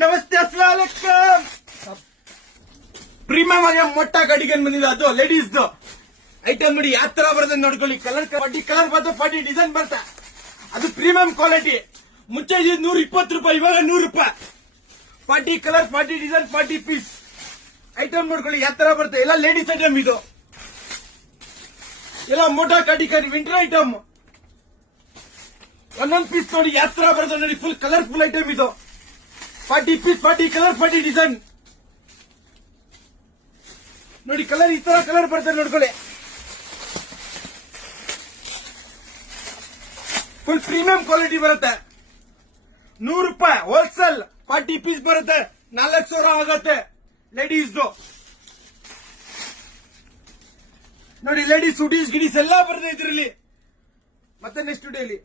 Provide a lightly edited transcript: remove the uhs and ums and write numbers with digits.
ನಮಸ್ತೆ ಅಸ್ಸಲಾಮುಅಲೈಕುಂ. ಪ್ರೀಮಿಯಂ ಆಗಿ ಮೊಟ್ಟ ಗಡಿಗನ್ ಬಂದಿದೆ, ಅದು ಲೇಡೀಸ್ ಐಟಮ್ ನೋಡಿ. ಯಾವ ತರ ಬರ್ತದೆ ನೋಡ್ಕೊಳ್ಳಿ. ಕಲರ್ ಕಲರ್ ಬರ್ತದೆ, 40 ಡಿಸೈನ್ ಬರ್ತದೆ. ಅದು ಪ್ರೀಮಿಯಂ ಕ್ವಾಲಿಟಿ. ಮುಂಚೆ 120 ರೂಪಾಯಿ, ಇವಾಗ 100 ರೂಪಾಯಿ. 40 ಕಲರ್, 40 ಡಿಸೈನ್, 40 ಪೀಸ್ ಐಟಮ್ ನೋಡ್ಕೊಳ್ಳಿ. ಯಾವ ತರ ಬರ್ತದೆ. ಎಲ್ಲ ಲೇಡೀಸ್ ಐಟಮ್ ಇದು. ಎಲ್ಲ ಮೋಟಾ ಕಡಿಗನ್ ವಿಂಟರ್ ಐಟಮ್. ಒಂದೊಂದು ಪೀಸ್ ನೋಡಿ ಯಾವ ತರ ಬರ್ತದೆ ನೋಡಿ. ಫುಲ್ ಕಲರ್ಫುಲ್ ಐಟಮ್ ಇದು. 40 ಪೀಸ್, 40 ಕಲರ್, 40 ಡಿಸೈನ್ ನೋಡಿ. ಕಲರ್ ಈ ತರ ಕಲರ್ ಬರ್ತದೆ ನೋಡ್ಕೊಳ್ಳಿ. ಫುಲ್ ಪ್ರೀಮಿಯಂ ಕ್ವಾಲಿಟಿ ಬರುತ್ತೆ. 100 ರೂಪಾಯಿ ಹೋಲ್ಸೇಲ್. 40 ಪೀಸ್ ಬರುತ್ತೆ, 4,000 ಆಗುತ್ತೆ ಲೇಡೀಸ್ ನೋಡಿ. ಲೇಡೀಸ್ ಹುಡೀಸ್ ಗಿಡೀಸ್ ಎಲ್ಲ ಬರ್ತದೆ ಇದರಲ್ಲಿ. ಮತ್ತೆ ನೆಕ್ಸ್ಟ್ ವಿಡಿಯೋಲಿ